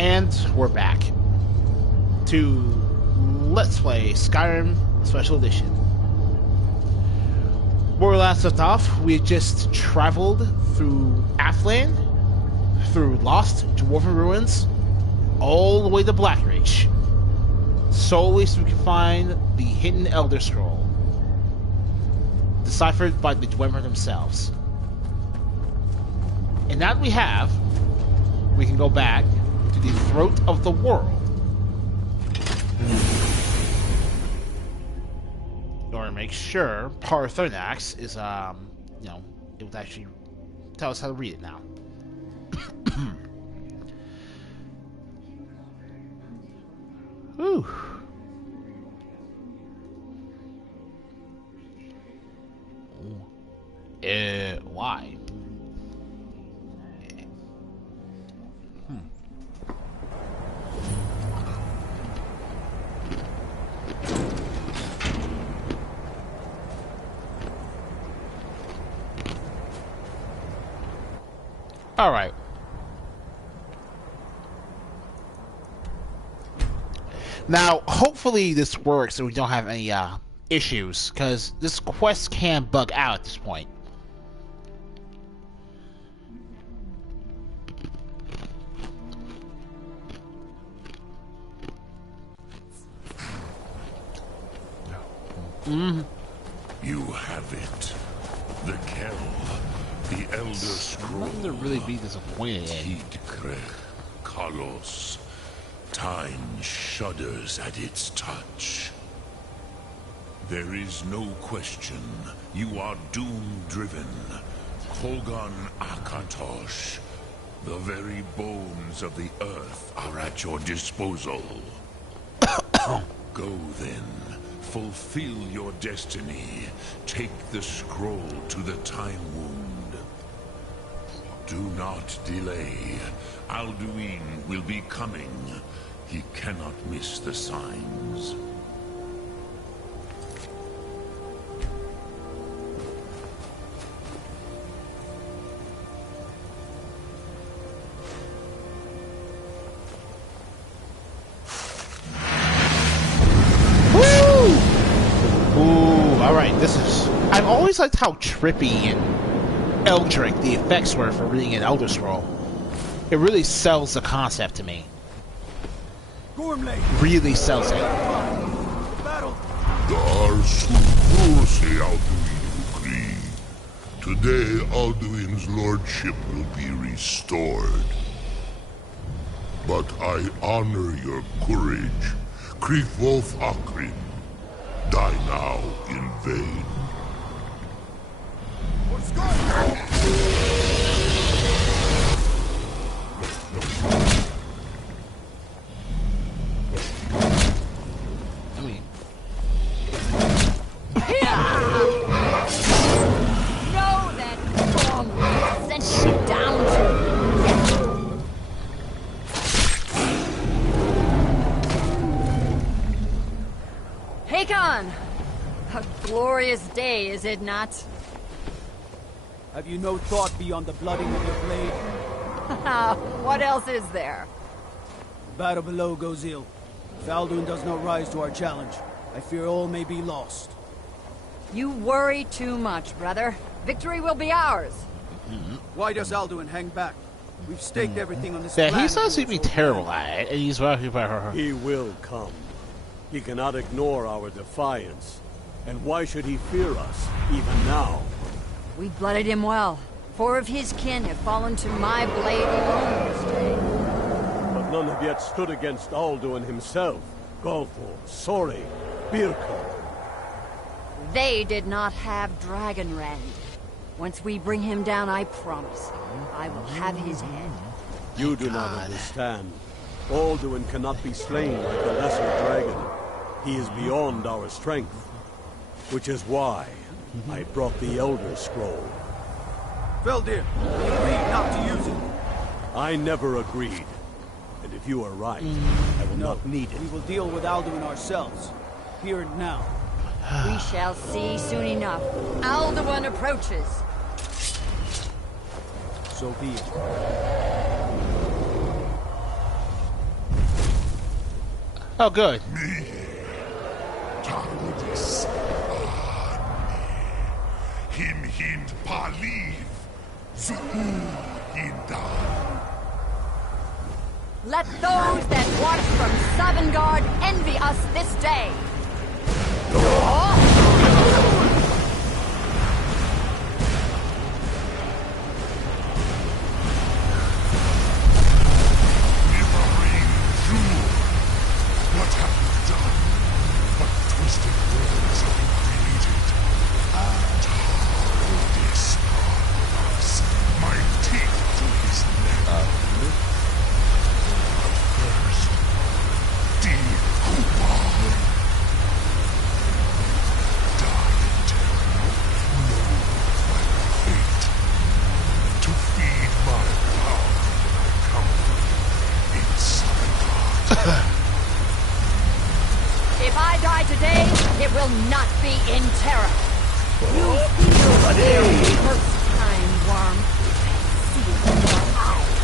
And we're back to Let's Play Skyrim Special Edition. Where we last left off, we had just traveled through Athland, through lost dwarven ruins, all the way to Blackreach, solely so we can find the hidden Elder Scroll, deciphered by the Dwemer themselves. And now that we have, we can go back to the throat of the world. In order to make sure Parathernax is, it would actually tell us how to read it now. Whew. Why? All right. Now, hopefully this works and we don't have any issues, because this quest can bug out at this point. You have it. The Kell, the Elder Scroll. Nothing to really be disappointed in. Hidkrech, Kalos. Time shudders at its touch. There is no question. You are doom-driven. Kogan Akatosh. The very bones of the earth are at your disposal. Go then. Fulfill your destiny. Take the scroll to the Time Wound. Do not delay. Alduin will be coming. He cannot miss the signs. I've always liked how trippy and eldritch the effects were for reading an Elder Scroll. It really sells the concept to me. Really sells it. Today, Alduin's lordship will be restored. But I honor your courage. Krifwolf Akrin. Die now in vain. Know that storm sent you down to. Hakon! A glorious day, is it not? Have you no thought beyond the blooding of your blade? What else is there? The battle below goes ill. If Alduin does not rise to our challenge, I fear all may be lost. You worry too much, brother. Victory will be ours. Why does Alduin hang back? We've staked everything on this Yeah, plan. he sounds to be terrible at it, and he's working by her. He will come. He cannot ignore our defiance. And why should he fear us, even now? We blooded him well. 4 of his kin have fallen to my blade alone this day. But none have yet stood against Alduin himself. Golthor, Sori, Birka. They did not have Dragonrend. Once we bring him down, I promise, I will have his head. You do not understand. Alduin cannot be slain like the lesser dragon. He is beyond our strength. Which is why I brought the Elder Scroll. Veldir, we agreed not to use it. I never agreed. And if you are right, I will not need it. We will deal with Alduin ourselves. Here and now. We shall see soon enough. Alduin approaches. So be it. Oh, good. Tarudis Him hind paliv Zuu hindan. Let those that watch from Savangard envy us this day. What have you done? What twisted words have you created? Tarudis Doravos, my teeth to his neck. But first, dear Kumar, die in terror, know my fate. To feed my power and comfort in Skyrim. If I die today, it will not be in terror. You feel the very first time, worm. See it in your eyes.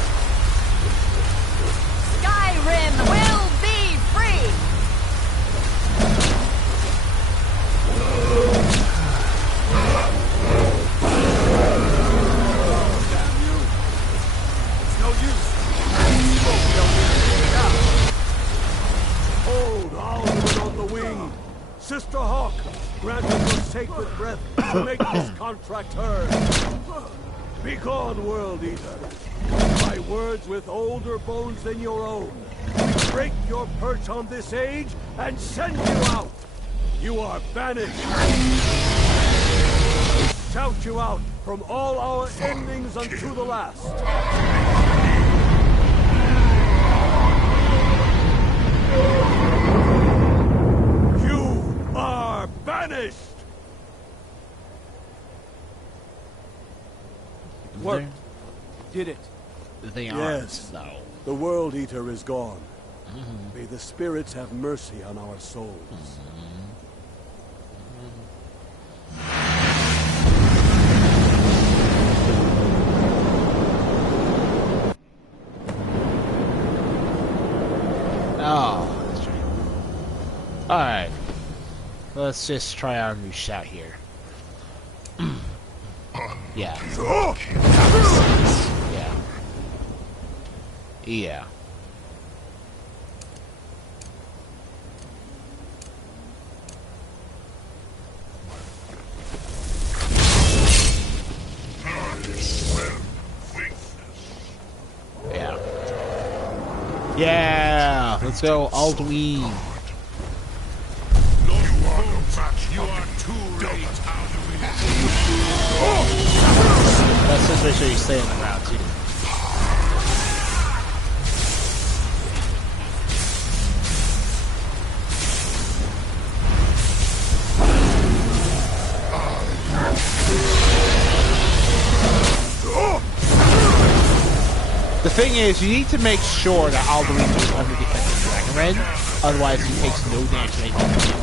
Skyrim will be free! Damn you! It's no use. Smoke don't get out. Hold Alduin on the wing. Sister Hawk, grant us your sacred breath to make this contract heard. Be gone, World Eater. My words with older bones than your own. We break your perch on this age and send you out. You are banished. We shout you out from all our endings unto the last. You are banished. Worked. Did it. They aren't, Yes. though. The World Eater is gone. May the spirits have mercy on our souls. Oh, that's right. Alright. Let's just try our new shout here. Yeah. Yeah. Yeah. Yeah. Yeah! Let's go, Alduin. You are no match. You are too late, Alduin. Let's just make sure you stay on the ground, too. The thing is, you need to make sure that Alduin is under defensive Dragon Red, otherwise he takes no damage from anything from you.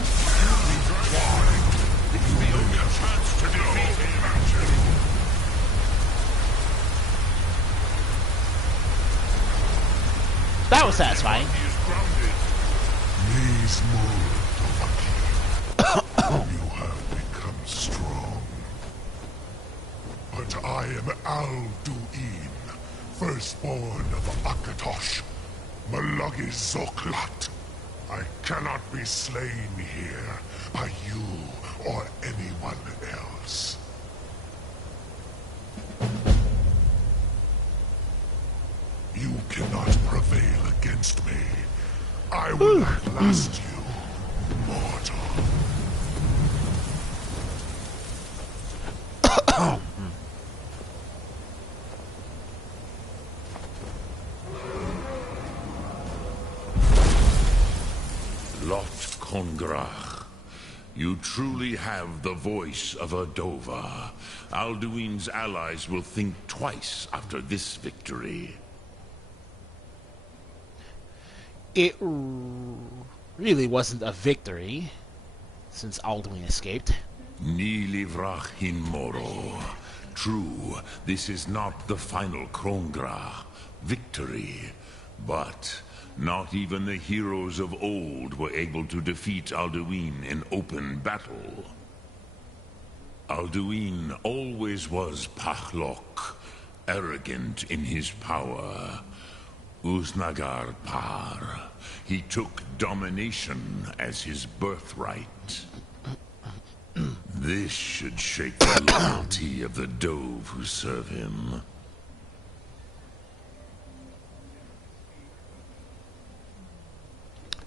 That was satisfying. You have become strong. But I am Alduin, firstborn of Akatosh, Malagi Zoklat. I cannot be slain here by you or anyone else. You cannot prevail against me. I will outlast you, mortal. Lot Kongrach, you truly have the voice of a Dova. Alduin's allies will think twice after this victory. It really wasn't a victory, since Alduin escaped. Ni livrach hin moro. True, this is not the final Krongra victory, but Not even the heroes of old were able to defeat Alduin in open battle. Alduin always was Pahlok, arrogant in his power. Uznagar Par. He took domination as his birthright. This should shake the loyalty of the Dove who serve him.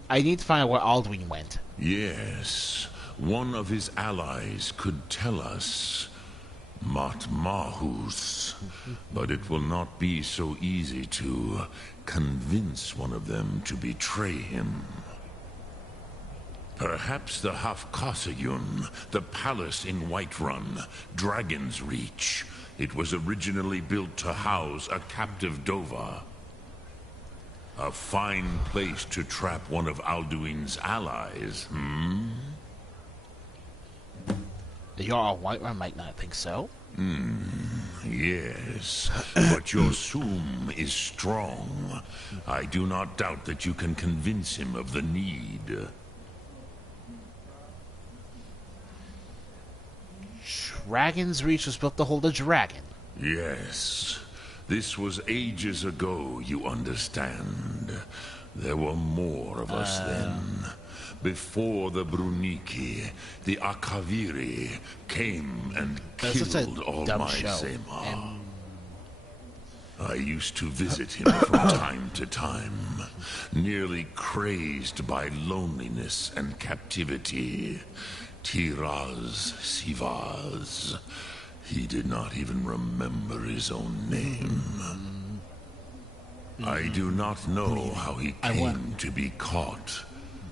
I need to find out where Alduin went. Yes, one of his allies could tell us. Matmahus. But it will not be so easy to convince one of them to betray him. Perhaps the Hafkasayun, the palace in Whiterun, Dragon's Reach. It was originally built to house a captive Dova. A fine place to trap one of Alduin's allies, The Jarl of Whiterun might not think so. Yes, but your Soom is strong. I do not doubt that you can convince him of the need. Dragon's Reach was built to hold a dragon. Yes. This was ages ago, you understand. There were more of us then. Before the Bruniki, the Akaviri came and killed all my Sema. I used to visit him from time to time, nearly crazed by loneliness and captivity. Tiraz Sivaz. He did not even remember his own name. I do not know how he came to be caught,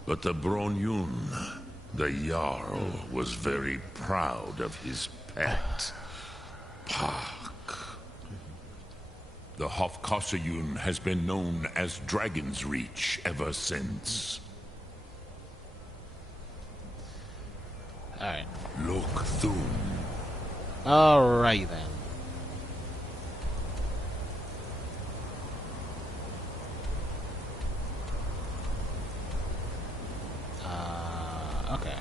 but the Bronyun, the Jarl, was very proud of his pet, Pak. The Hofkasayun has been known as Dragon's Reach ever since. Alright. Look Thum. Alright then. Okay.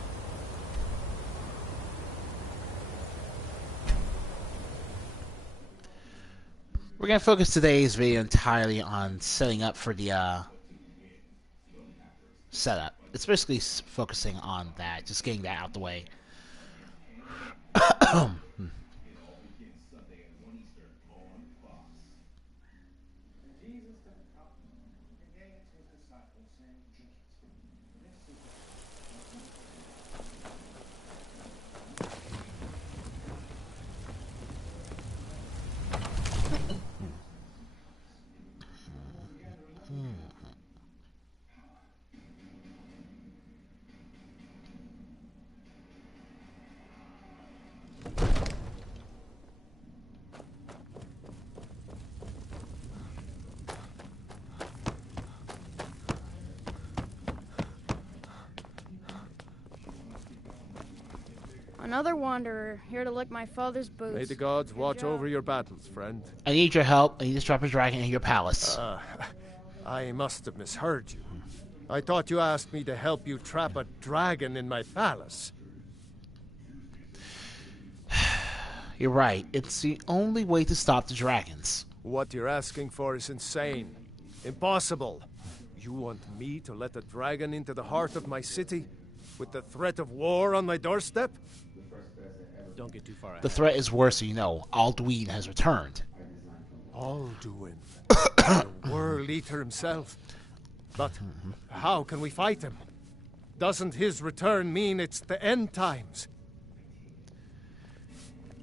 We're gonna focus today's video entirely on setting up for the setup. It's basically focusing on that, just getting that out the way. Another wanderer, here to lick my father's boots. May the gods watch over your battles, friend. I need your help. I need to drop a dragon in your palace. I must have misheard you. I thought you asked me to help you trap a dragon in my palace. You're right. It's the only way to stop the dragons. What you're asking for is insane. Impossible. You want me to let a dragon into the heart of my city? With the threat of war on my doorstep? Don't get too far ahead. The threat is worse than you know. Alduin has returned. Alduin. The World Eater himself. But how can we fight him? Doesn't his return mean it's the end times?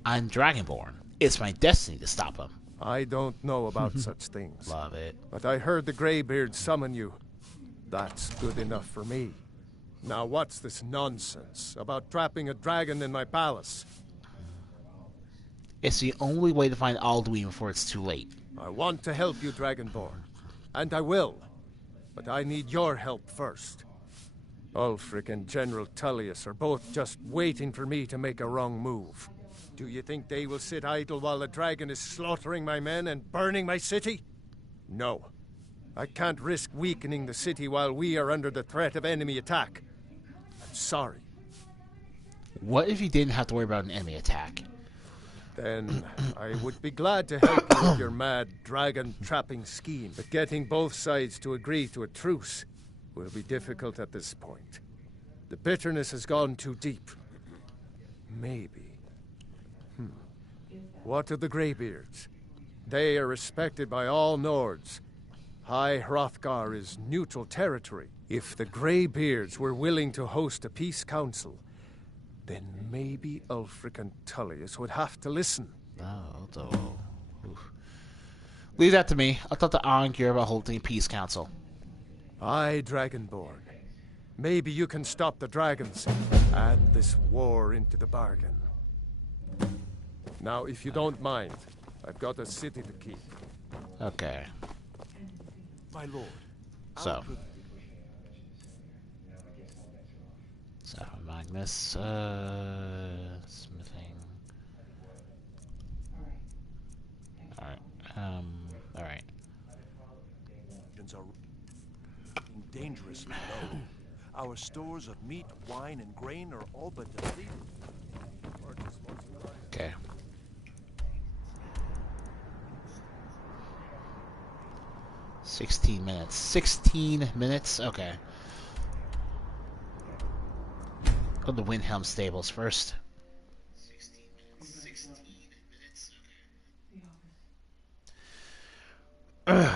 I'm Dragonborn. It's my destiny to stop him. I don't know about such things. Love it. But I heard the Greybeard summon you. That's good enough for me. Now what's this nonsense about trapping a dragon in my palace? It's the only way to find Alduin before it's too late. I want to help you, Dragonborn. And I will. But I need your help first. Ulfric and General Tullius are both just waiting for me to make a wrong move. Do you think they will sit idle while the dragon is slaughtering my men and burning my city? No. I can't risk weakening the city while we are under the threat of enemy attack. I'm sorry. What if you didn't have to worry about an enemy attack? Then I would be glad to help you with your mad dragon trapping scheme. But getting both sides to agree to a truce will be difficult at this point. The bitterness has gone too deep. Maybe. What of the Greybeards? They are respected by all Nords. High Hrothgar is neutral territory. If the Greybeards were willing to host a peace council, then maybe Ulfric and Tullius would have to listen. Leave that to me. I'll talk to Arngir about holding a peace council. Aye, Dragonborn. Maybe you can stop the dragons and this war into the bargain. Now, if you don't mind, I've got a city to keep. Okay. My lord. So Magnus, smithing. Alright. Are dangerously low. Our stores of meat, wine, and grain are all but depleted. Okay. $16 minutes. 16 minutes? Okay. Go to the Windhelm stables first. 16 minutes. Okay.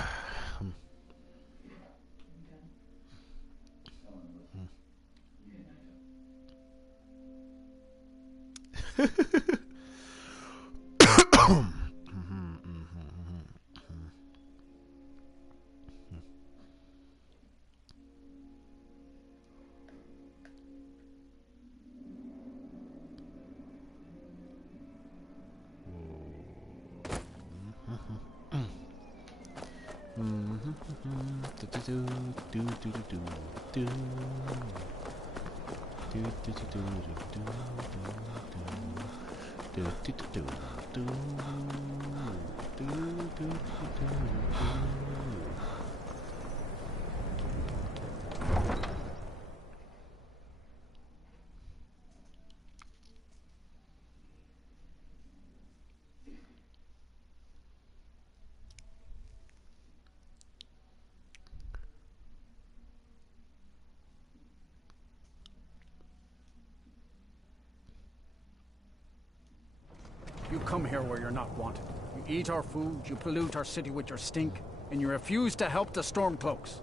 You come here where you're not wanted. You eat our food, you pollute our city with your stink, and you refuse to help the Stormcloaks.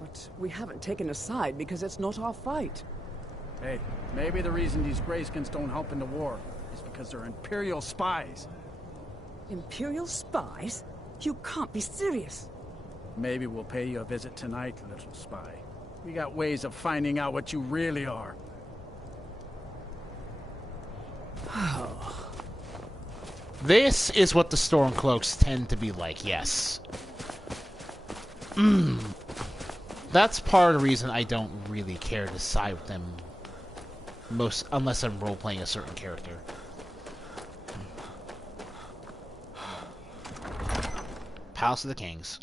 But we haven't taken a side because it's not our fight. Hey, maybe the reason these Greyskins don't help in the war is because they're Imperial spies. Imperial spies? You can't be serious. Maybe we'll pay you a visit tonight, little spy. We got ways of finding out what you really are. This is what the Stormcloaks tend to be like, yes. That's part of the reason I don't really care to side with them, unless I'm role-playing a certain character. Palace of the Kings.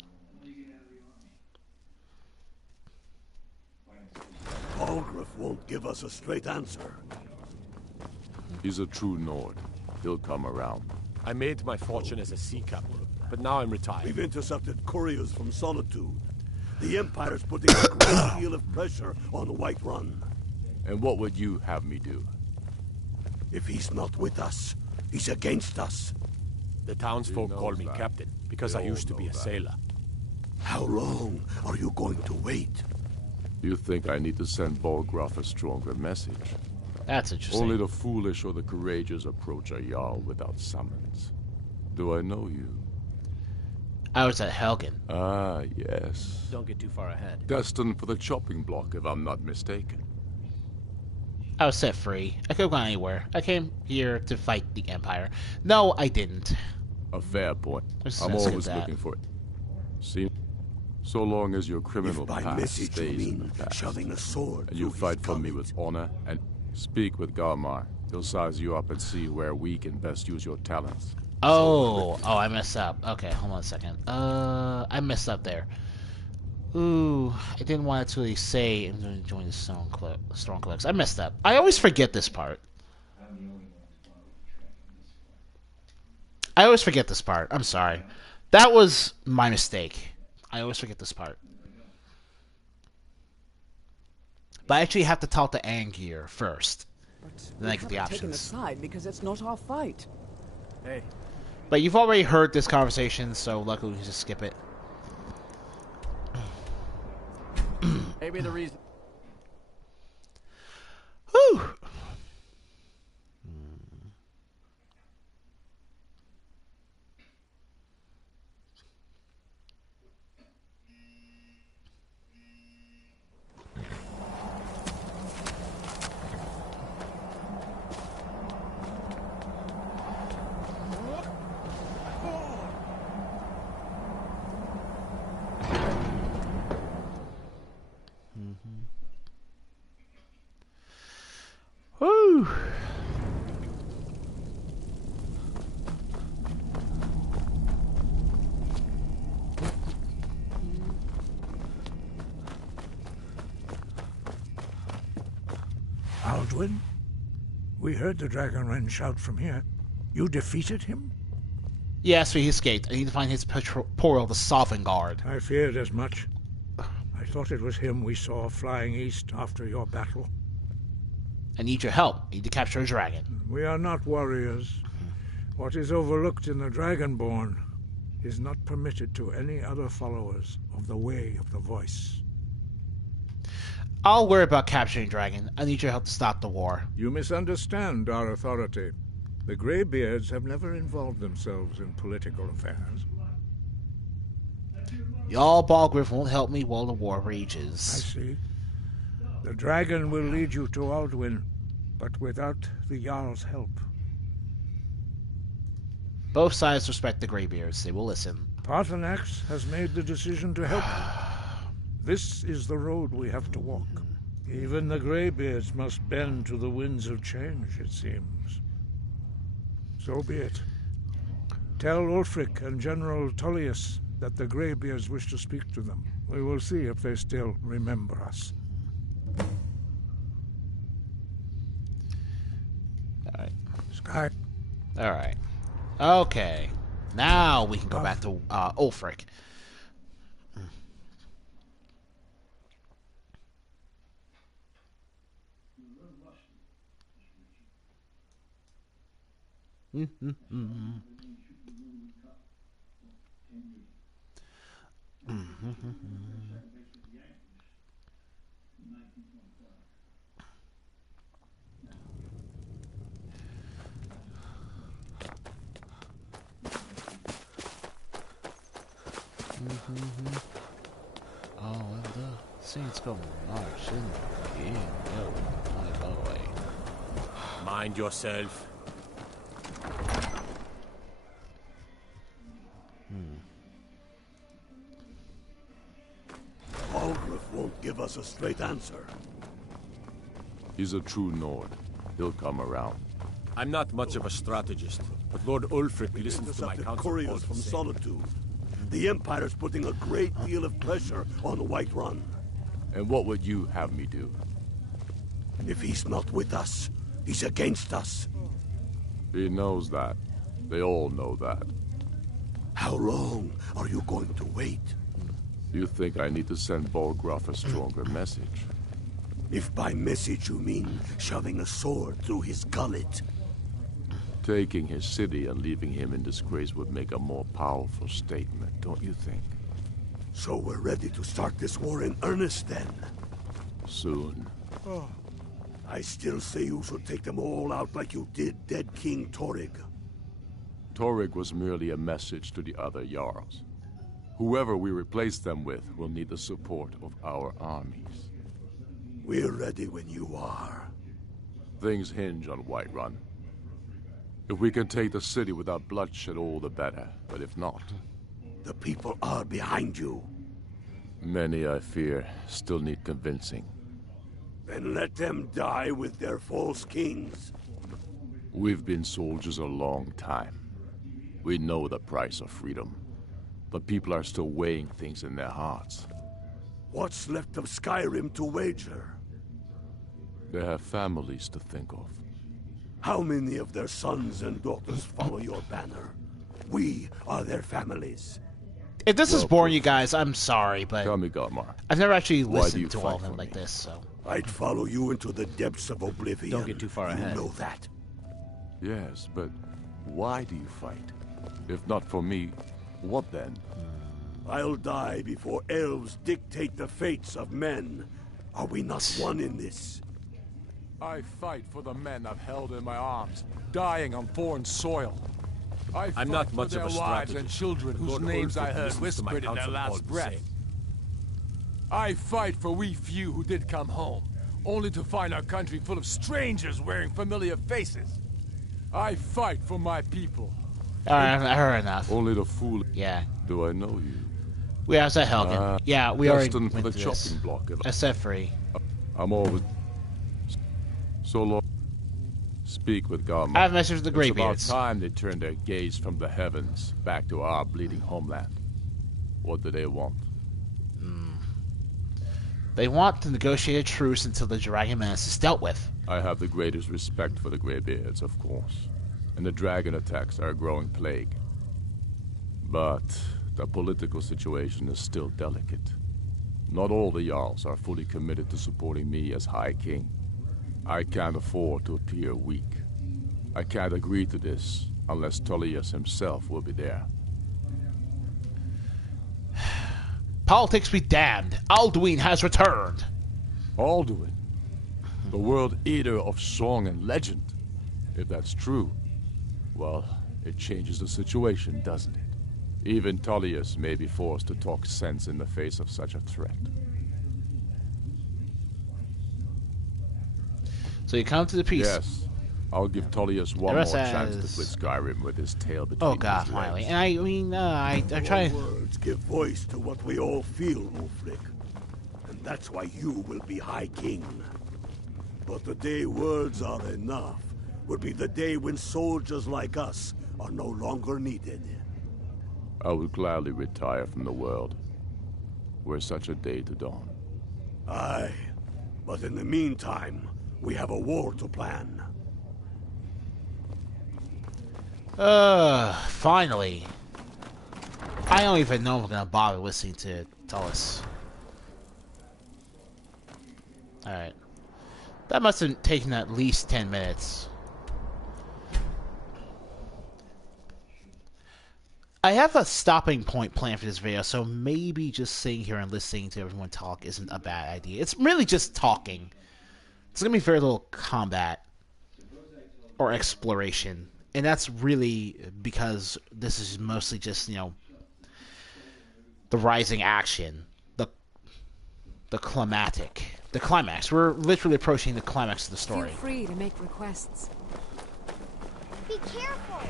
Algrif won't give us a straight answer. He's a true Nord. He'll come around. I made my fortune as a sea captain, but now I'm retired. We've intercepted couriers from Solitude. The Empire's putting a great deal of pressure on Whiterun. And what would you have me do? If he's not with us, he's against us. The townsfolk call me captain, because I used to be a sailor. How long are you going to wait? You think I need to send Bolgraf a stronger message? That's interesting. Only the foolish or the courageous approach a Jarl without summons. Do I know you? I was at Helgen. Ah, yes. Don't get too far ahead. Destined for the chopping block, if I'm not mistaken. I was set free. I could have gone anywhere. I came here to fight the Empire. No, I didn't. A fair point. Let's I'm skip always that. looking for it. See, so long as your criminal If by past message you stays in mean the past, shoving a sword and you through fight his for me college. with honor and speak with Garmar, he'll size you up and see where we can best use your talents. Oh, I messed up. Okay, hold on a second. I messed up there. Ooh, I didn't want to actually say I'm going to join the Storm Clicks. I messed up. I always forget this part. I'm sorry. That was my mistake. I always forget this part. But I actually have to talk to Angier first. Then I get the options. Taken aside because it's not our fight. Hey. But you've already heard this conversation, so luckily we can just skip it. Maybe the reason. Whew. Woo! Alduin? We heard the Dragonren shout from here. You defeated him? Yes, he escaped. I need to find his portal, the Sovngarde. I feared as much. I thought it was him we saw flying east after your battle. I need your help. I need to capture a dragon. We are not warriors. What is overlooked in the Dragonborn is not permitted to any other followers of the Way of the Voice. I'll worry about capturing dragon. I need your help to stop the war. You misunderstand our authority. The Greybeards have never involved themselves in political affairs. Y'all Balgriff won't help me while the war rages. I see. The dragon will lead you to Alduin, but without the Jarl's help. Both sides respect the Greybeards. They will listen. Paarthurnax has made the decision to help you. This is the road we have to walk. Even the Greybeards must bend to the winds of change, it seems. So be it. Tell Ulfric and General Tullius that the Greybeards wish to speak to them. We will see if they still remember us. Alright. Sky. Alright. Okay. Now we can go back to Ulfric. Oh, and the saints go march in my boy. Mind yourself. Balgriff won't give us a straight answer. He's a true Nord. He'll come around. I'm not much of a strategist, but Lord Ulfric listens to my counsel. Couriers from Solitude. The Empire's putting a great deal of pressure on Whiterun. And what would you have me do? If he's not with us, he's against us. He knows that. They all know that. How long are you going to wait? You think I need to send Balgruff a stronger message? If by message you mean shoving a sword through his gullet. Taking his city and leaving him in disgrace would make a more powerful statement, don't you think? So we're ready to start this war in earnest then? Soon. I still say you should take them all out like you did dead King Torrig. Torrig was merely a message to the other Jarls. Whoever we replace them with will need the support of our armies. We're ready when you are. Things hinge on Whiterun. If we can take the city without bloodshed, all the better. But if not... The people are behind you. Many, I fear, still need convincing. Then let them die with their false kings. We've been soldiers a long time. We know the price of freedom. But people are still weighing things in their hearts. What's left of Skyrim to wager? They have families to think of. How many of their sons and daughters follow your banner? We are their families. If this is boring, you guys, I'm sorry, but Tell me, Godmar. I've never actually Why do you listened to fight all of them for like me? this, so... I'd follow you into the depths of oblivion. Don't get too far ahead. You know that. Yes, but why do you fight? If not for me, what then? I'll die before elves dictate the fates of men. Are we not one in this? I fight for the men I've held in my arms, dying on foreign soil. I'm not much of a strategist, and children whose Lord names Ulfric I heard listens to my whispered in their counsel all last the breath. same. I fight for we few who did come home, only to find our country full of strangers wearing familiar faces. I fight for my people. Alright, I heard enough. Only the fool. Yeah. Do I know you? We are at Helgen. Yeah, we already destined went for the through this. chopping block. I set free. I'm always so long. Speak with Godmar. I have a message for the It's Greybeards. about time they turned their gaze from the heavens back to our bleeding homeland. What do they want? They want to negotiate a truce until the dragon menace is dealt with. I have the greatest respect for the Greybeards, of course. And the dragon attacks are a growing plague. But the political situation is still delicate. Not all the Jarls are fully committed to supporting me as High King. I can't afford to appear weak. I can't agree to this unless Tullius himself will be there. Politics be damned. Alduin has returned. Alduin? The world eater of song and legend? If that's true, well, it changes the situation, doesn't it? Even Tullius may be forced to talk sense in the face of such a threat. So you come to the peace. Yes. I'll give Tullius one more chance to quit Skyrim with his tail between Oh god, his finally. legs. And I mean, I try... Your words give voice to what we all feel, Ulfric. And that's why you will be High King. But the day words are enough will be the day when soldiers like us are no longer needed. I would gladly retire from the world, were such a day to dawn. Aye, but in the meantime, we have a war to plan. Finally. I don't even know if I'm gonna bother listening to Tullius. Alright. That must have taken at least 10 minutes. I have a stopping point planned for this video, so maybe just sitting here and listening to everyone talk isn't a bad idea. It's really just talking. It's gonna be very little combat or exploration. And that's really because this is mostly just, you know, the rising action, the climax. We're literally approaching the climax of the story. Feel free to make requests. Be careful.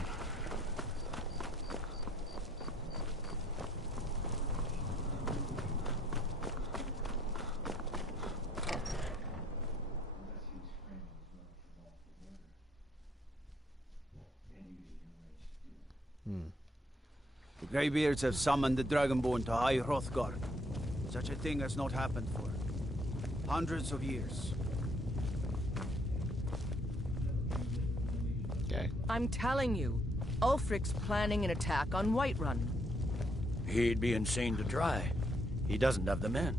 The Greybeards have summoned the Dragonborn to High Hrothgar. Such a thing has not happened for hundreds of years. Okay. I'm telling you, Ulfric's planning an attack on Whiterun. He'd be insane to try. He doesn't have the men.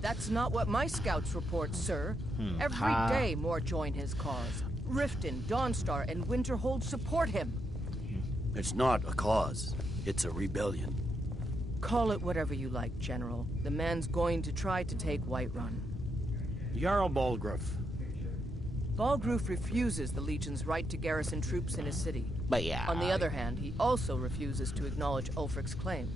That's not what my scouts report, sir. Every day more join his cause. Riften, Dawnstar, and Winterhold support him. It's not a cause. It's a rebellion. Call it whatever you like, General. The man's going to try to take Whiterun. Jarl Balgruuf. Balgruuf refuses the Legion's right to garrison troops in his city. But yeah. On the other hand, he also refuses to acknowledge Ulfric's claim.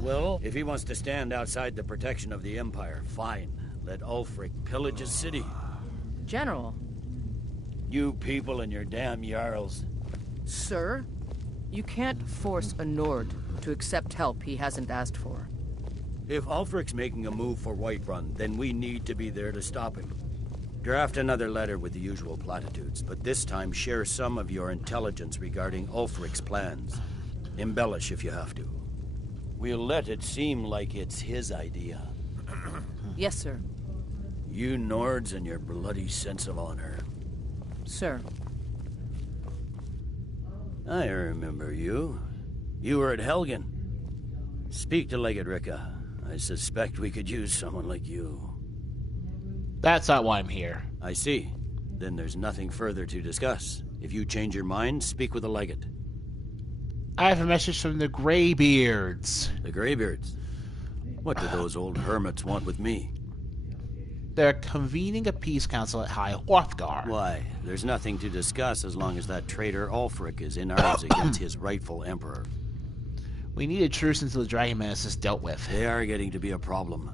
Well, if he wants to stand outside the protection of the Empire, fine. Let Ulfric pillage his city. General. You people and your damn Jarls. Sir, you can't force a Nord to accept help he hasn't asked for. If Ulfric's making a move for Whiterun, then we need to be there to stop him. Draft another letter with the usual platitudes, but this time share some of your intelligence regarding Ulfric's plans. Embellish if you have to. We'll let it seem like it's his idea. Yes, sir. You Nords and your bloody sense of honor. Sir. I remember you. You were at Helgen. Speak to Legate Ricka. I suspect we could use someone like you. That's not why I'm here. I see. Then there's nothing further to discuss. If you change your mind, speak with the Legate. I have a message from the Greybeards. The Greybeards? What do those old hermits want with me? They're convening a peace council at High Hrothgar. Why? There's nothing to discuss as long as that traitor Ulfric is in arms against his rightful emperor. We need a truce until the Dragon Menace is dealt with. They are getting to be a problem.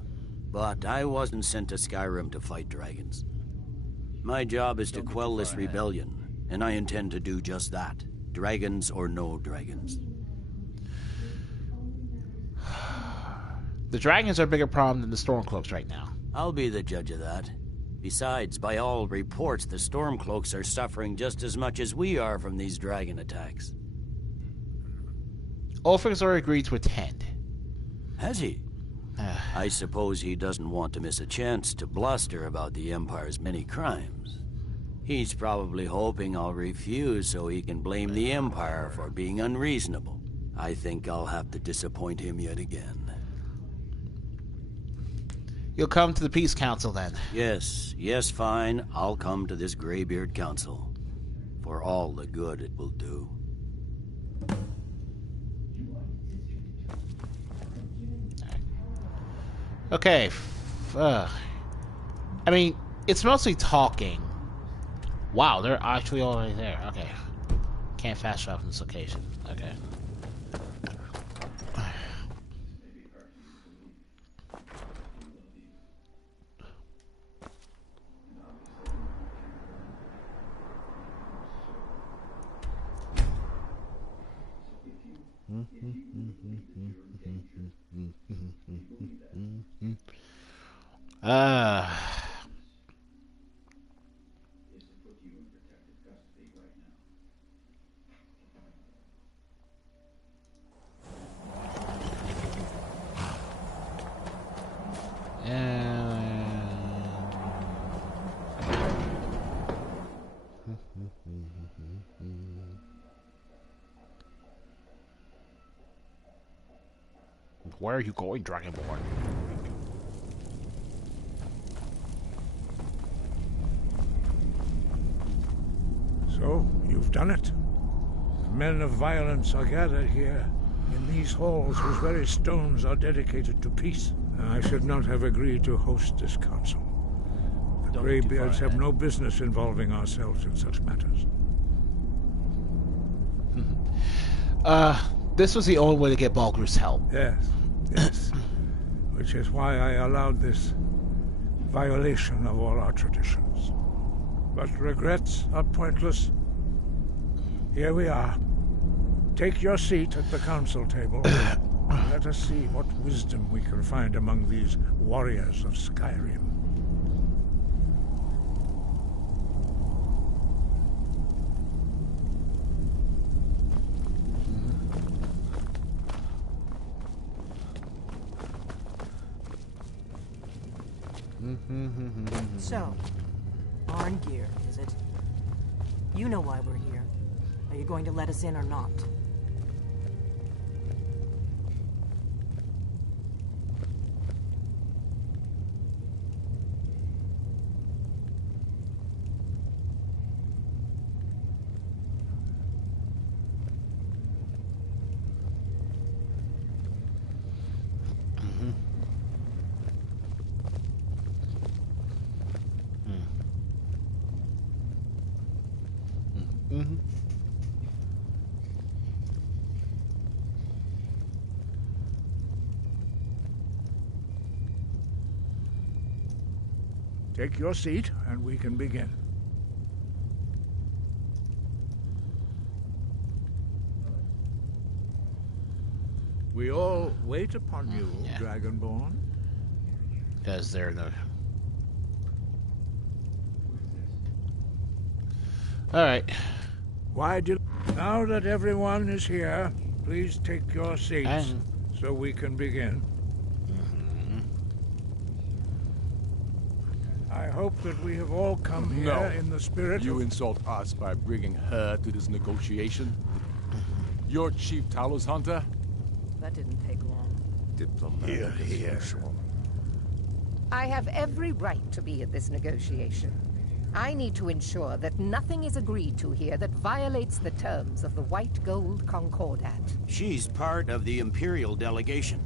But I wasn't sent to Skyrim to fight dragons. My job is to quell this rebellion, and I intend to do just that. Dragons or no dragons. The dragons are a bigger problem than the Stormcloaks right now. I'll be the judge of that. Besides, by all reports, the Stormcloaks are suffering just as much as we are from these dragon attacks. Ulfric's already agreed to attend. Has he? I suppose he doesn't want to miss a chance to bluster about the Empire's many crimes. He's probably hoping I'll refuse so he can blame the Empire for being unreasonable. I think I'll have to disappoint him yet again. You'll come to the Peace Council then? Yes, fine. I'll come to this Greybeard Council. For all the good it will do. Okay. I mean, it's mostly talking. Wow, they're actually already there. Okay. Can't fast travel from this location. Okay. Where are you going, Dragonborn? So, you've done it. The men of violence are gathered here, in these halls whose very stones are dedicated to peace. I should not have agreed to host this council. The Greybeards have no business involving ourselves in such matters. This was the only way to get Balgruf's help. Yes. Which is why I allowed this violation of all our traditions. But regrets are pointless. Here we are. Take your seat at the council table. Let us see what wisdom we can find among these warriors of Skyrim. So, Arngeir, is it? You know why we're here. Are you going to let us in or not? Take your seat, and we can begin. We all wait upon you, Dragonborn. Because they're the... Alright. Now that everyone is here, please take your seats so we can begin. I hope that we have all come here in the spirit You of... insult us by bringing her to this negotiation? You're Chief Talos Hunter? That didn't take long. Diplomatic as usual. I have every right to be at this negotiation. I need to ensure that nothing is agreed to here that violates the terms of the White Gold Concordat. She's part of the Imperial delegation.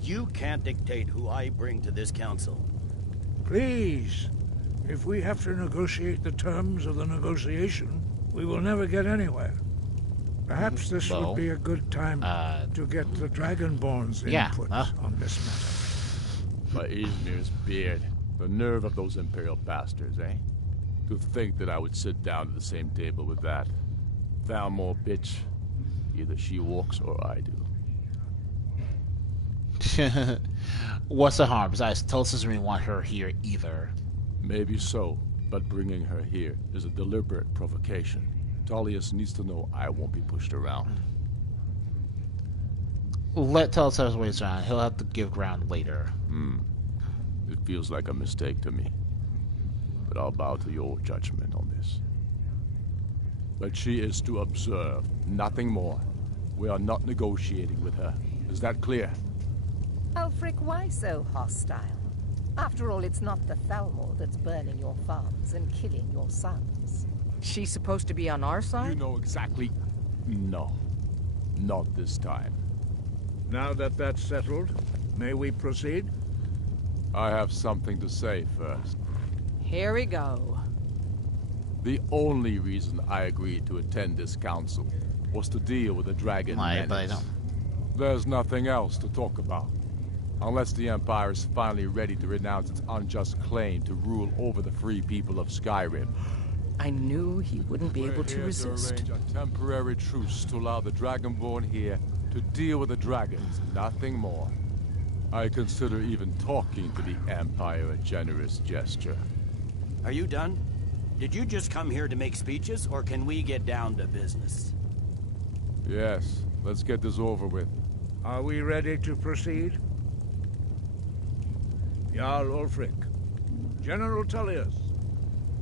You can't dictate who I bring to this council. Please, if we have to negotiate the terms of the negotiation, we will never get anywhere. Perhaps this would be a good time to get the Dragonborn's input on this matter. By Izmir's beard, the nerve of those Imperial bastards, eh? To think that I would sit down at the same table with that Thalmor bitch. Either she walks or I do. What's the harm? Besides, Talos doesn't really want her here either. Maybe so, but bringing her here is a deliberate provocation. Tullius needs to know I won't be pushed around. Let Talos have his ways around. He'll have to give ground later. It feels like a mistake to me. But I'll bow to your judgment on this. But she is to observe, nothing more. We are not negotiating with her. Is that clear? Ulfric, why so hostile? After all, it's not the Thalmor that's burning your farms and killing your sons. She's supposed to be on our side? You know exactly... No. Not this time. Now that that's settled, may we proceed? I have something to say first. Here we go. The only reason I agreed to attend this council was to deal with the dragon menace. There's nothing else to talk about. Unless the Empire is finally ready to renounce its unjust claim to rule over the free people of Skyrim. I knew he wouldn't be able to resist. To arrange a temporary truce to allow the Dragonborn here to deal with the dragons, nothing more. I consider even talking to the Empire a generous gesture. Are you done? Did you just come here to make speeches, or can we get down to business? Yes, let's get this over with. Are we ready to proceed? Jarl Ulfric, General Tullius,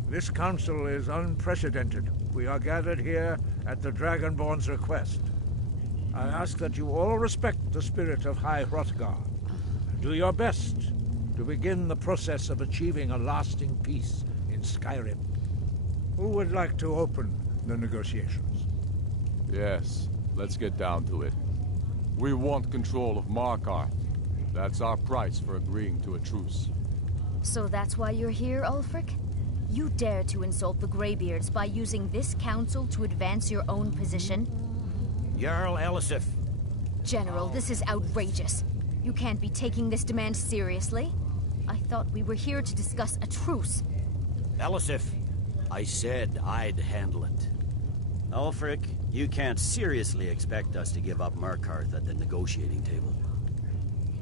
this council is unprecedented. We are gathered here at the Dragonborn's request. I ask that you all respect the spirit of High Hrothgar and do your best to begin the process of achieving a lasting peace in Skyrim. Who would like to open the negotiations? Yes, let's get down to it. We want control of Markarth. That's our price for agreeing to a truce. So that's why you're here, Ulfric? You dare to insult the Greybeards by using this council to advance your own position? Jarl Elisif. General, this is outrageous. You can't be taking this demand seriously. I thought we were here to discuss a truce. Elisif, I said I'd handle it. Ulfric, you can't seriously expect us to give up Markarth at the negotiating table.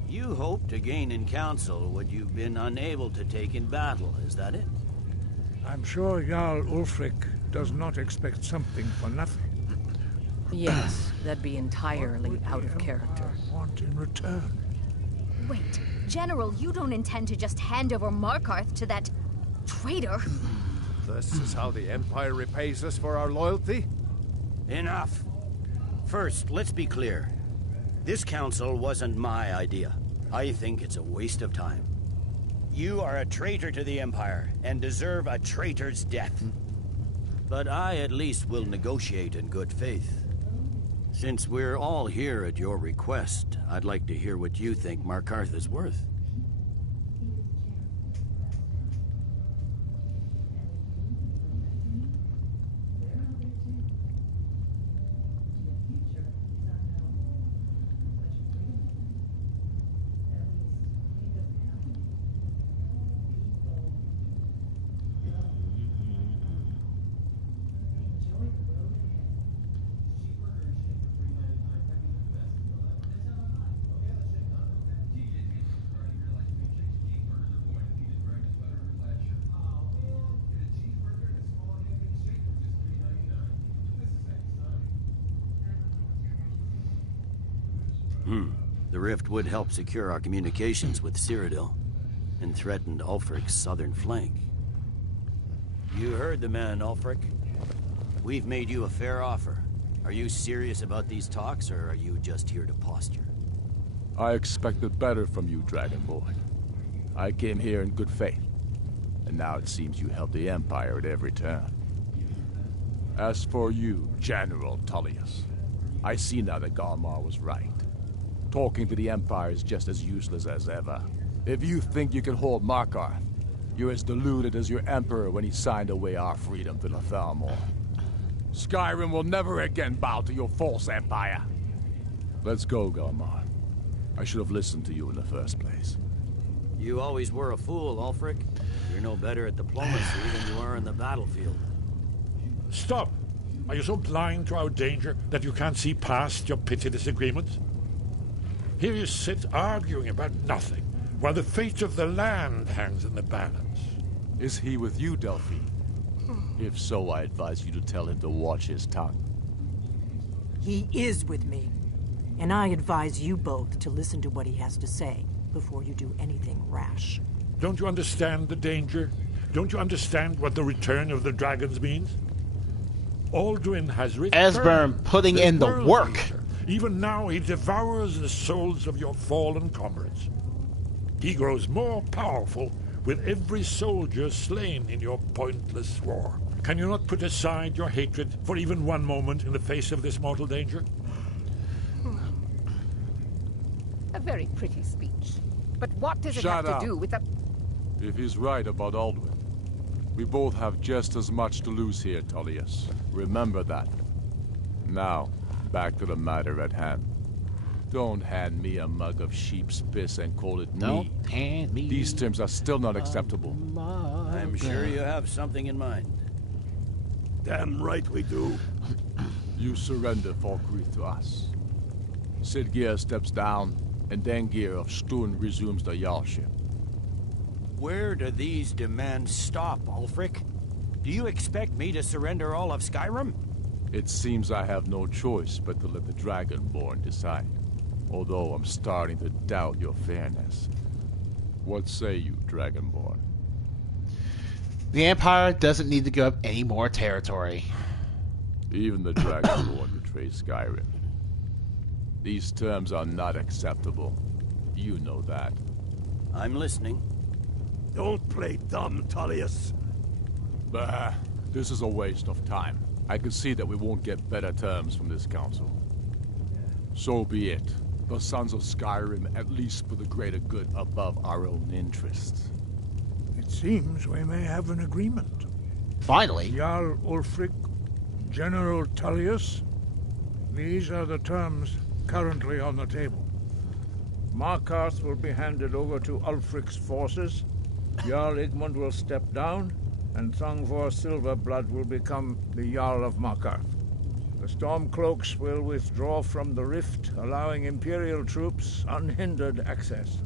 You hope to gain in council what you've been unable to take in battle, is that it? I'm sure Jarl Ulfric does not expect something for nothing. Yes, that'd be entirely out of character. Want in return? Wait, General, you don't intend to just hand over Markarth to that traitor? This is how the Empire repays us for our loyalty? Enough. First, let's be clear. This council wasn't my idea. I think it's a waste of time. You are a traitor to the Empire and deserve a traitor's death. But I at least will negotiate in good faith. Since we're all here at your request, I'd like to hear what you think Markarth is worth. The rift would help secure our communications with Cyrodiil, and threatened Ulfric's southern flank. You heard the man, Ulfric. We've made you a fair offer. Are you serious about these talks, or are you just here to posture? I expected better from you, Dragonborn. I came here in good faith, and now it seems you help the Empire at every turn. As for you, General Tullius, I see now that Galmar was right. Talking to the Empire is just as useless as ever. If you think you can hold Markarth, you're as deluded as your Emperor when he signed away our freedom to the Thalmor. Skyrim will never again bow to your false empire. Let's go, Galmar. I should have listened to you in the first place. You always were a fool, Ulfric. You're no better at diplomacy than you are in the battlefield. Stop! Are you so blind to our danger that you can't see past your petty disagreements? Here you sit arguing about nothing, while the fate of the land hangs in the balance. Is he with you, Delphine? If so, I advise you to tell him to watch his tongue. He is with me. And I advise you both to listen to what he has to say before you do anything rash. Don't you understand the danger? Don't you understand what the return of the dragons means? Alduin has returned. Esbern putting in the work. Eater. Even now he devours the souls of your fallen comrades. He grows more powerful with every soldier slain in your pointless war. Can you not put aside your hatred for even one moment in the face of this mortal danger? A very pretty speech. But what does it Shut have up. to do with the... If he's right about Alduin, we both have just as much to lose here, Tullius. Remember that. Now, back to the matter at hand. Don't hand me a mug of sheep's piss and call it me. Hand me. These terms are still not acceptable. I'm sure you have something in mind. Damn right we do. You surrender Falkreath to us. Sidgeir steps down, and Dengir of Stun resumes the Jarlship. Where do these demands stop, Ulfric? Do you expect me to surrender all of Skyrim? It seems I have no choice but to let the Dragonborn decide. Although I'm starting to doubt your fairness. What say you, Dragonborn? The Empire doesn't need to give up any more territory. Even the Dragonborn betray Skyrim. These terms are not acceptable. You know that. I'm listening. Don't play dumb, Tullius. Bah, this is a waste of time. I can see that we won't get better terms from this council. So be it. The Sons of Skyrim at least for the greater good above our own interests. It seems we may have an agreement. Finally. Jarl Ulfric, General Tullius. These are the terms currently on the table. Markarth will be handed over to Ulfric's forces. Jarl Igmund will step down, and Thongvor Silverblood will become the Jarl of Markarth. The Stormcloaks will withdraw from the rift, allowing Imperial troops unhindered access.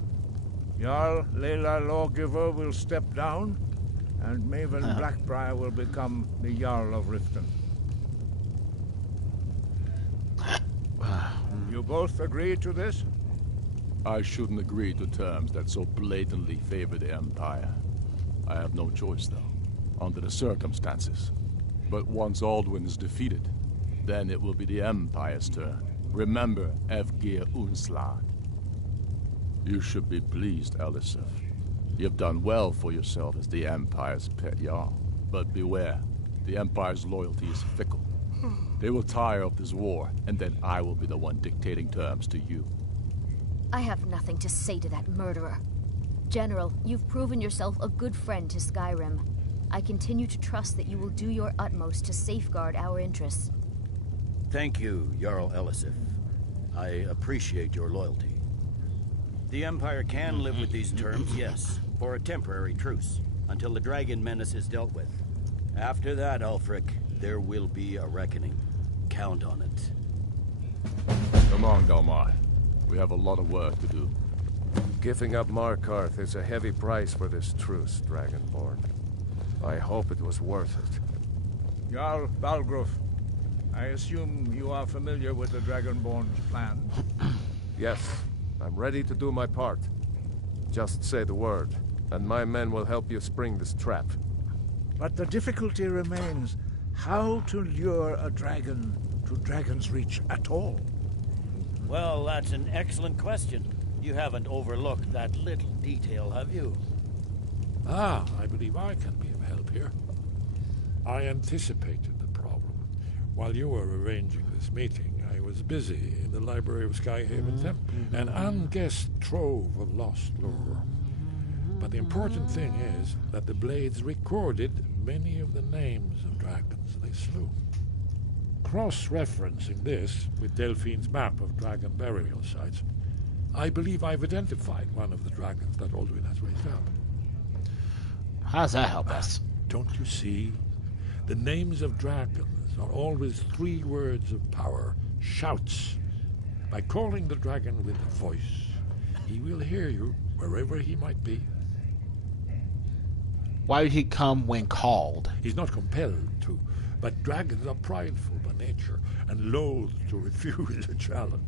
Jarl Leila Lawgiver will step down, and Maven Blackbriar will become the Jarl of Riften. You both agree to this? I shouldn't agree to terms that so blatantly favor the Empire. I have no choice, though, under the circumstances. But once Alduin is defeated, then it will be the Empire's turn. Remember Evgir Unslag. You should be pleased, Elisif. You've done well for yourself as the Empire's pet Jarl. But beware, the Empire's loyalty is fickle. They will tire of this war, and then I will be the one dictating terms to you. I have nothing to say to that murderer. General, you've proven yourself a good friend to Skyrim. I continue to trust that you will do your utmost to safeguard our interests. Thank you, Jarl Elisif. I appreciate your loyalty. The Empire can live with these terms, yes, for a temporary truce, until the dragon menace is dealt with. After that, Ulfric, there will be a reckoning. Count on it. Come on, Galmar. We have a lot of work to do. Giving up Markarth is a heavy price for this truce, Dragonborn. I hope it was worth it. Jarl Balgruf, I assume you are familiar with the Dragonborn's plan. Yes, I'm ready to do my part. Just say the word, and my men will help you spring this trap. But the difficulty remains how to lure a dragon to Dragon's Reach at all. Well, that's an excellent question. You haven't overlooked that little detail, have you? Ah, I believe I can be of help here. I anticipated the problem. While you were arranging this meeting, I was busy in the library of Skyhaven Temple, an unguessed trove of lost lore. But the important thing is that the blades recorded many of the names of dragons they slew. Cross-referencing this with Delphine's map of dragon burial sites, I believe I've identified one of the dragons that Alduin has raised up. How does that help us? Don't you see? The names of dragons are always 3 words of power, shouts. By calling the dragon with a voice, he will hear you wherever he might be. Why would he come when called? He's not compelled to, but dragons are prideful by nature and loath to refuse a challenge.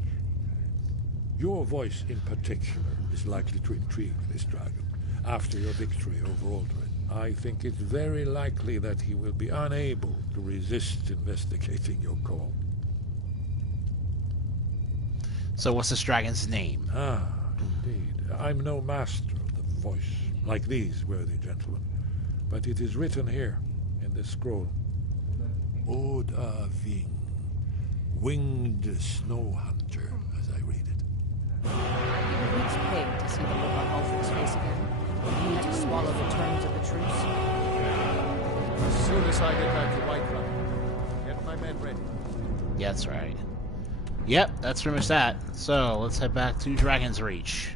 Your voice in particular is likely to intrigue this dragon after your victory over Alduin. I think it's very likely that he will be unable to resist investigating your call. So what's this dragon's name? Ah, indeed. I'm no master of the voice, like these worthy gentlemen, but it is written here in this scroll. Oda Ving, winged snow hunter, as I read it. It needs pain to see the look on Ulfric's face again. You need to swallow the terms of the truce. As soon as I get back to Whiterun, get my men ready. Yeah, that's right. Yep, that's pretty much that. So, let's head back to Dragon's Reach.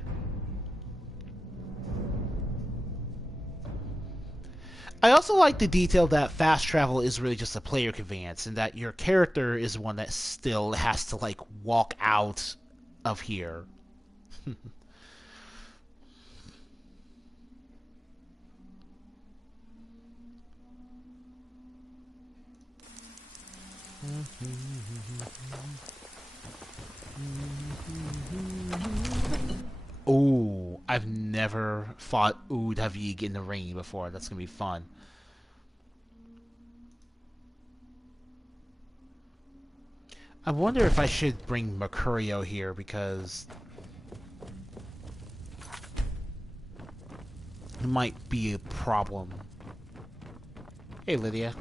I also like the detail that fast travel is really just a player convenience, and that your character is one that still has to, like, walk out of here. Ooh, I've never fought Udavig in the ring before. That's gonna be fun. I wonder if I should bring Mercurio here because it might be a problem. Hey, Lydia.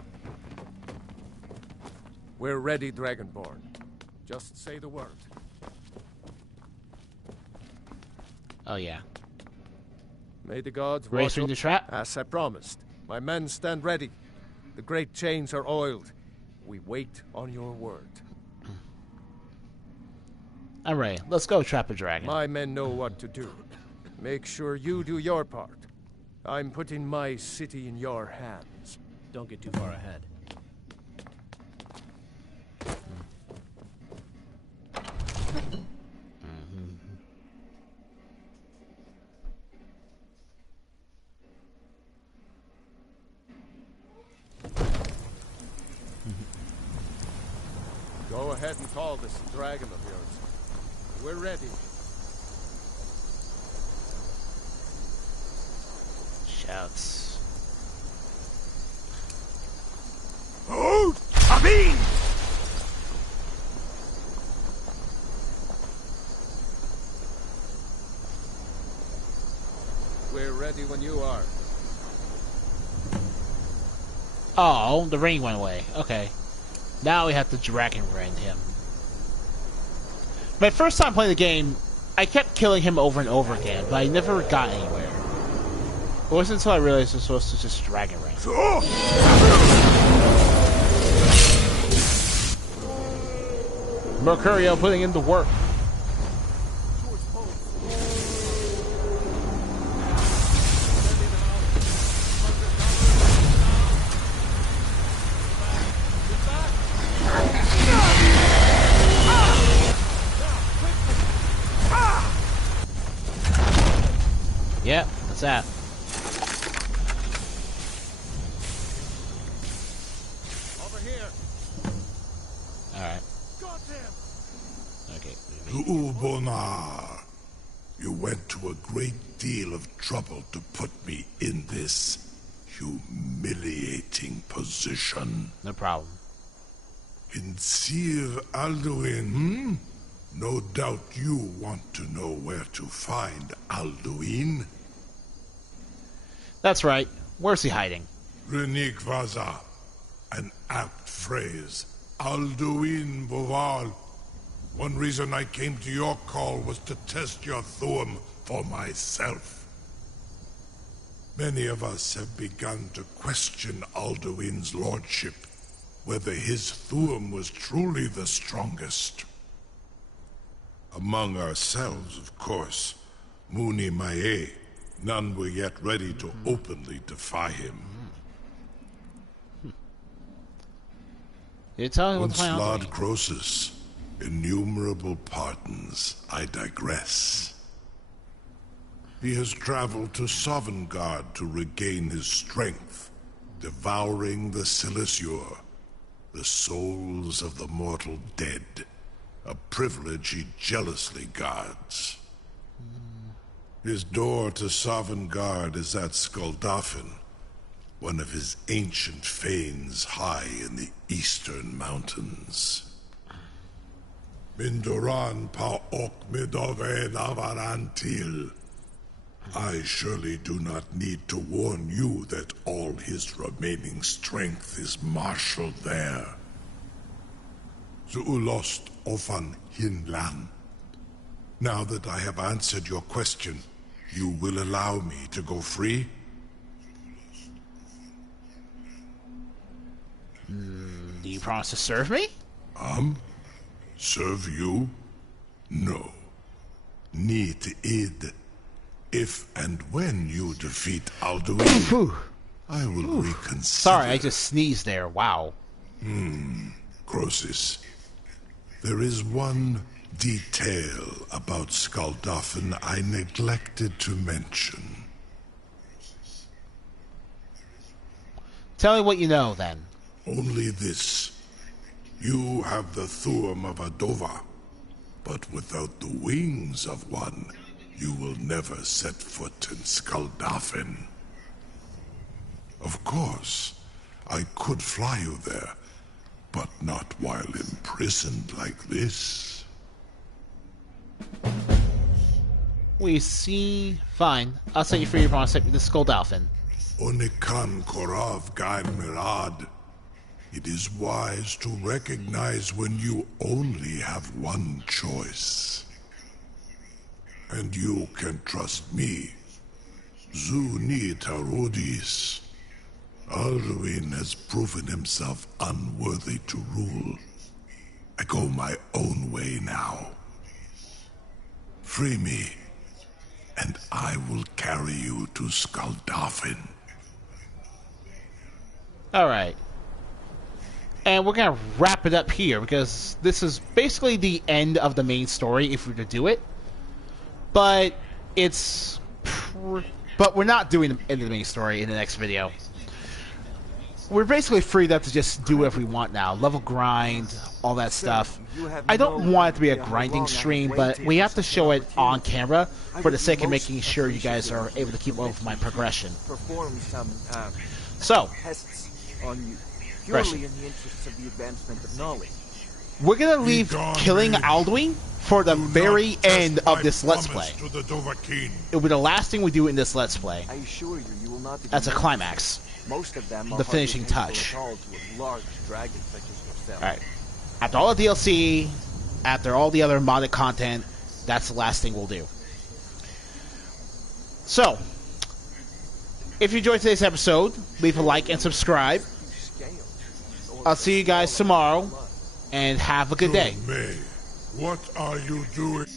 We're ready, Dragonborn. Just say the word. Oh, yeah. May the gods race in the trap? As I promised. My men stand ready. The great chains are oiled. We wait on your word. Alright, let's go trap a dragon. My men know what to do. Make sure you do your part. I'm putting my city in your hands. Don't get too far ahead. Go ahead and call this dragon of yours. We're ready. Shouts. Oh, Abin! We're ready when you are. Oh, the ring went away. Okay. Now we have to dragon rend him. My first time playing the game, I kept killing him over and over again, but I never got anywhere. It wasn't until I realized I was supposed to just dragon rend. Mercurio putting in the work. Yeah, that's that. Over here. Alright. Got him. Okay. Ubonar, you went to a great deal of trouble to put me in this humiliating position. No problem. In Sir Alduin, No doubt you want to know where to find Alduin. That's right. Where's he hiding? Renik Vaza. An apt phrase. Alduin Boval. One reason I came to your call was to test your Thuum for myself. Many of us have begun to question Alduin's lordship, whether his Thuum was truly the strongest. Among ourselves, of course, Muni Mae, none were yet ready to openly defy him. You tell me what the plan Lord Croesus, innumerable pardons, I digress. He has traveled to Sovngarde to regain his strength, devouring the Silesur, the souls of the mortal dead, a privilege he jealously guards. His door to Sovngarde is at Skuldafn, one of his ancient fanes high in the eastern mountains. Mindoran pa ok midove navarantil. I surely do not need to warn you that all his remaining strength is marshaled there. Zuulost ofan hinlan. Now that I have answered your question, you will allow me to go free? Do you promise to serve me? Serve you? No. Need id. If and when you defeat Alduin, I will reconsider. Sorry, I just sneezed there. Wow. Croesus. There is one detail about Skuldafn I neglected to mention. Tell me what you know, then. Only this. You have the Thuum of Adova, but without the wings of one, you will never set foot in Skuldafn. Of course, I could fly you there, but not while imprisoned like this. We see. Fine. I'll set you free if you want to set me to Skuldafn. Onikan Korav Gain Mirad. It is wise to recognize when you only have one choice. And you can trust me. Zuni Tarudis. Alduin has proven himself unworthy to rule. I go my own way now. Free me, and I will carry you to Skuldafn. Alright. And we're gonna wrap it up here, because this is basically the end of the main story, if we were to do it. But it's... But we're not doing the end of the main story in the next video. We're basically freed up to just do whatever we want now. Level grind, all that stuff. I don't want it to be a grinding stream, but we have to show it on camera for the sake of making sure you guys are able to keep up with my progression. Perform some So, tests on you, purely in the interests of the advancement of knowledge. We're gonna leave killing Alduin for the very end of this Let's Play. It'll be the last thing we do in this Let's Play. I assure you, you will not. That's a climax. Most of them are the finishing touch. to a large dragon such as yourself. Alright. After all the DLC, after all the other modded content, that's the last thing we'll do. So, if you enjoyed today's episode, leave a like and subscribe. I'll see you guys tomorrow, and have a good day. What are you doing?